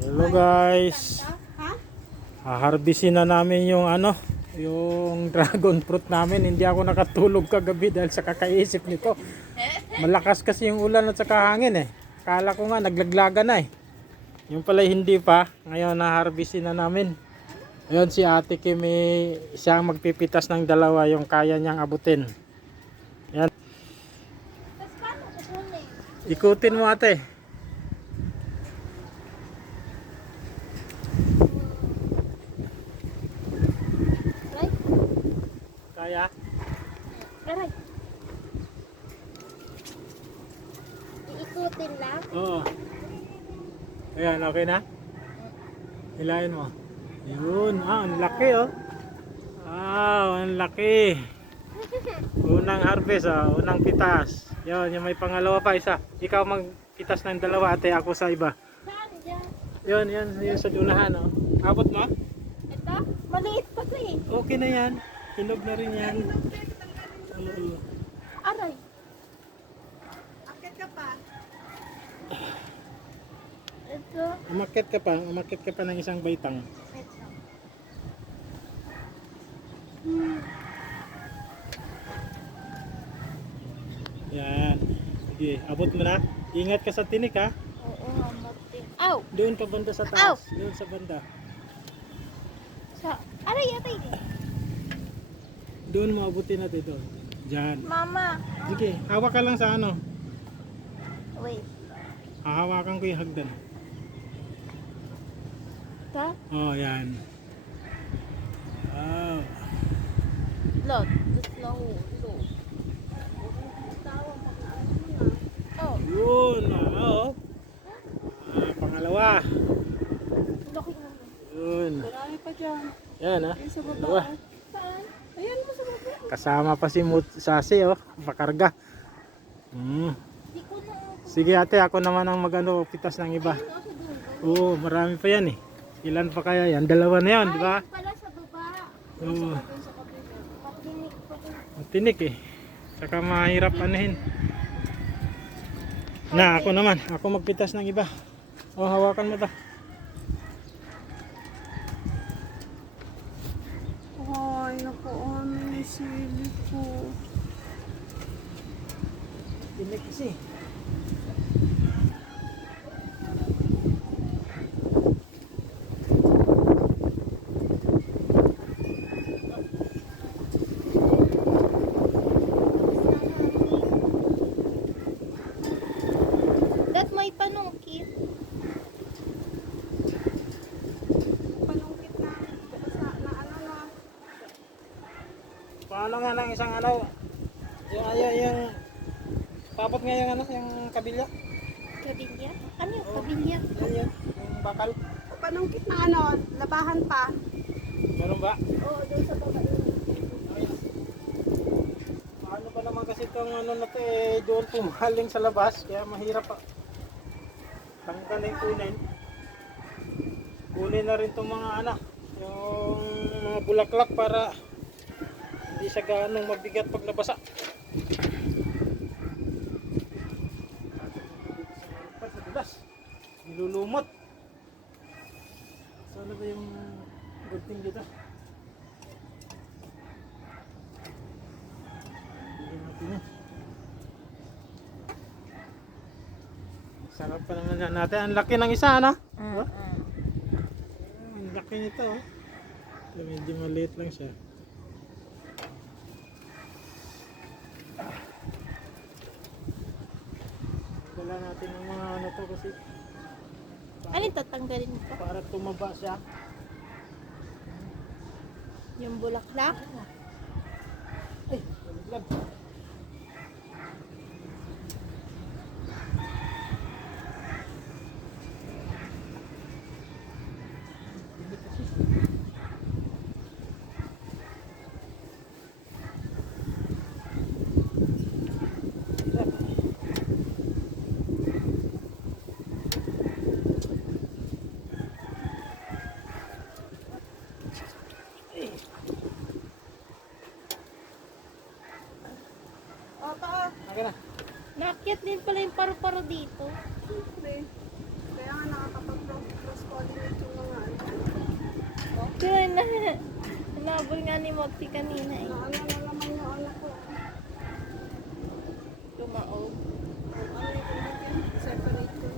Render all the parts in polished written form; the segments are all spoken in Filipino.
Hello guys. Haharbisin na namin yung yung dragon fruit namin. Hindi ako nakatulog kagabi dahil sa kakaisip nito. Malakas kasi yung ulan at saka hangin eh. Kala ko nga naglaglaga na eh. Yung pala hindi pa. Ngayon haharbisin na namin. Ayun si Ate Kim, siyang magpipitas ng dalawa yung kaya niyang abutin. Yan. Ikutin mo ate. Kaya? Aray. Iikutin lang. Oo. Ayan, okay na? Hilahin mo. Yun, ang laki oh. Ang laki. Unang harvest unang pitas. Yun, yung may pangalawa pa isa. Ikaw magpitas ng dalawa ate, ako sa iba. Saan dyan? Yun sa dunahan oh. Abot mo? Ito? Maliit pa to eh. Okay na yan. Hinog na rin yan. Oo. Aray. Akit ka pa. Ito. Umakit ka pa ng isang baitang. Ito. Yan. Sige, abot mo na. Ingat ka sa tinik ha. Oo, mati. Aw! Doon ka banda sa taas. Doon sa banda. Aray, aray. Doon mo abutin natin doon. Diyan. Mama. Sige, hawak ka lang sa Wait. Hahawakan ko yung hagdan. Ito? Oh, yan. Wow. Load. Slow. Low. Oh. Yun. Pangalawa. Laki naman. Yun. Marami pa dyan. Yan Ayun sa baba. Dalawa. Saan? Ayan mo sa baba. Kasama pa si Sasi pakarga. Di ko na. Sige ate, ako naman ang pitas ng iba. Ayun ako doon. Oo, marami pa yan eh. Ilan pa kaya yan? Dalawa na yan, di ba? Ayun pala sa baba. Oo. Sa kabila. Matinik pa ko. Matinik eh. Saka mahirap anuhin. Na, ako naman. Ako magpitas ng iba. O, hawakan mo ta. Ay, naku, ano yung sili ko. Tinik kasi. That may panungkit. Panungkit na. Na ano na. Paano nga ng isang yung papot nga yung yung kabilya. Kabilya? Ano yung kabilya? Yan, yung bakal. Panungkit na ano. Labahan pa. Meron ba? Oo, doon sa baba. Ano ba naman kasi itong na to doon pumaling sa labas, kaya mahirap pa. Tanggalin kunin. Kunin na rin itong mga yung mga bulaklak para hindi siya gaano mabigat pag nabasa. Nilulumot. Sana ba yung good thing dito? Sarap pa naman yan natin. Ang laki ng isa, Ang laki nito, Medyo maliit lang siya. Wala natin ng mga to kasi Ano yung tatanggalin ko? para tumaba siya. Yung bulaklak? Ay, nalaglag. Okay na. Naakyat din pala yung paru-paro dito. Siyempre. Kaya nga nakakapag-vlog Nabol nga ni Moxie kanina eh. Ano na naman yung ano ko. Lumaog. Ano yung separate ko.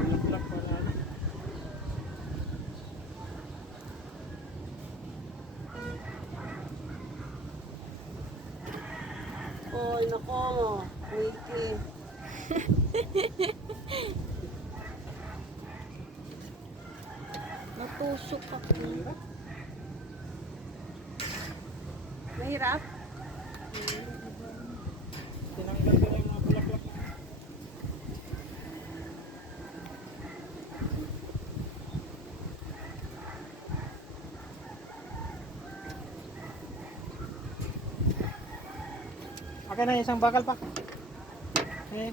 Bulaklak pala, ano. Oy, nako. Wiki. Natusok ako. Mahirap? Tinanggal ko yung mga bulaklak. Okay na, isang bakal pa. Okay.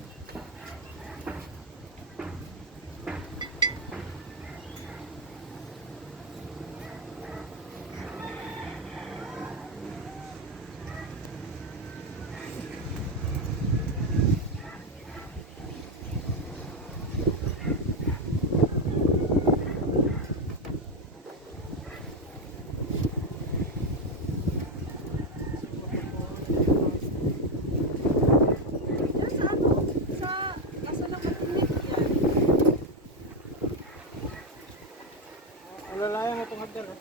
Yan sa ano? Nasa nakatinik yan. Alalayan mo itong hagdan. Oh.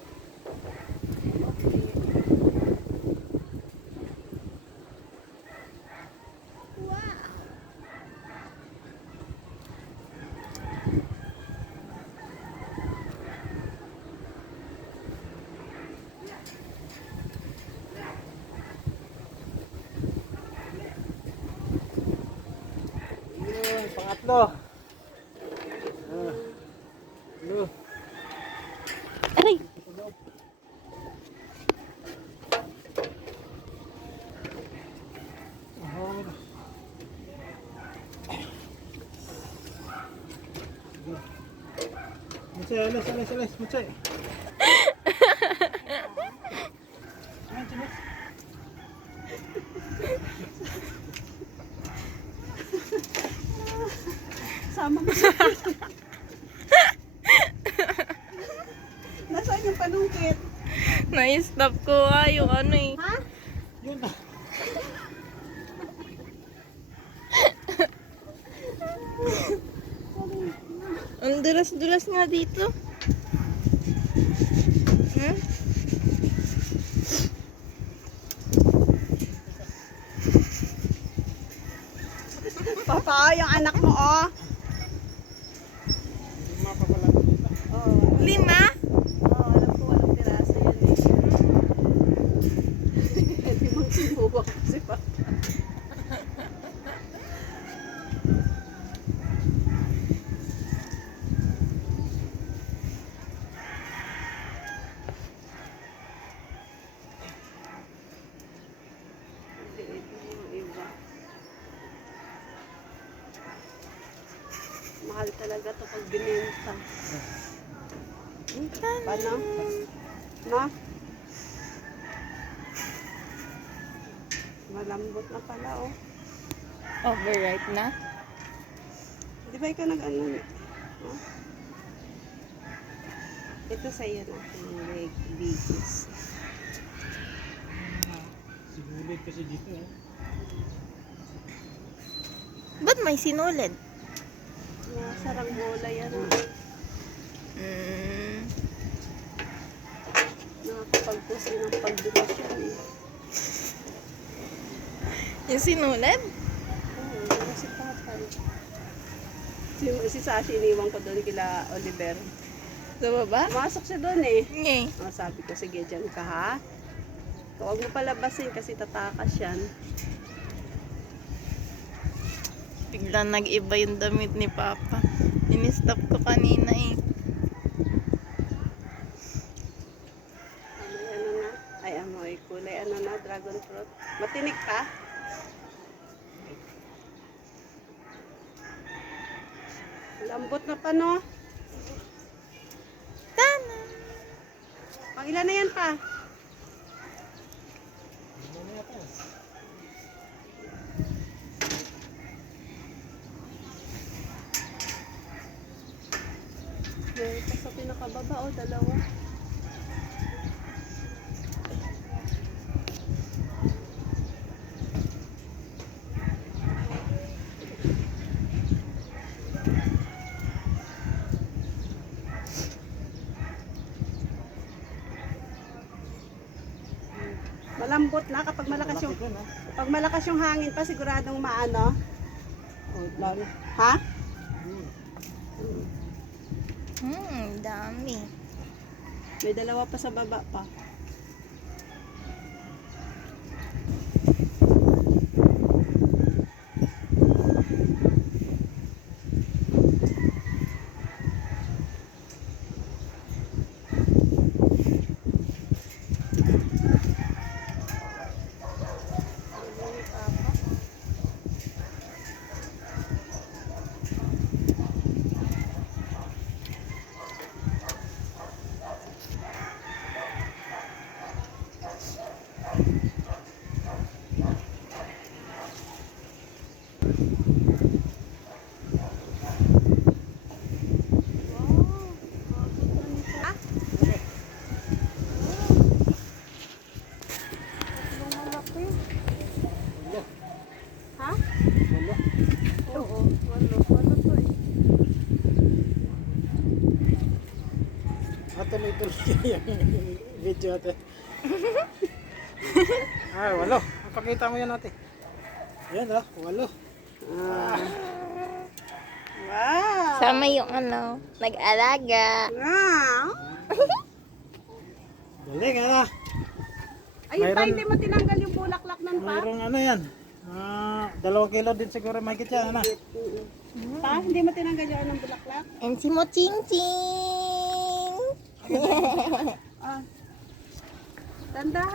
Yun, pangatlo. Lo. Aray! Mucay, alis. Mucay. Sama mo sa Nasaan yung panungkit? Na-stop ko yung ano eh. Ha? Yun na. Ang dulas-dulas nga dito. Hmm? Papa, yung anak mo, oh. Lima pa pala dito. Oh, 5? alam ko walang piraso yan eh. Hindi mong sinuwak si Papa. Liit na yung iba. Mahal talaga to pag binenta. Paano? No? Malambot na pala, oh. Overripe na? Di ba ikaw nag-ano? Oh? Ito sa'yo na. Yung biggest. Sigulit kasi dito eh. Ba't may sinulid? Saranggola yan. Mm. Nakakapagpusin ng pagdulas yan eh. Yung sinulid? Oo, yun si Papa. Si Sashi, iniwan ko doon kila Oliver. Sa baba? Pumasok siya doon eh. Ngay. Oh, sabi ko, sige, dyan ka ha. Huwag mo palabasin kasi tatakas yan. Bigla nag-iba yung damit ni Papa. In-stop ko kanina eh. ano na, dragon fruit. Matinik pa? Lambot na pa, no? Tana! Pang ilan na yan pa? Meron pa sa pinakababa, oh, dalawa. Malambot na kapag malakas yung hangin pa siguradong maano. Oh, lalo. Ha? Dami. May dalawa pa sa baba pa. Ha? Oo, walo to eh. Tuloy-tuloy yung video ate. Walo. Pakita mo yan ate. Yan walo. Wow! Sama yung nag-alaga. Wow! Galing ano. Ayun pa, Mayroon- hindi mo tinanggal yung bulaklak nun pa? Mayroong ano yan. 2 kilo din siguro mahigit yan ano. Pa, hindi mo tinanggal yung anong bulaklak? And si mo Ching Ching! Ah. Tandahan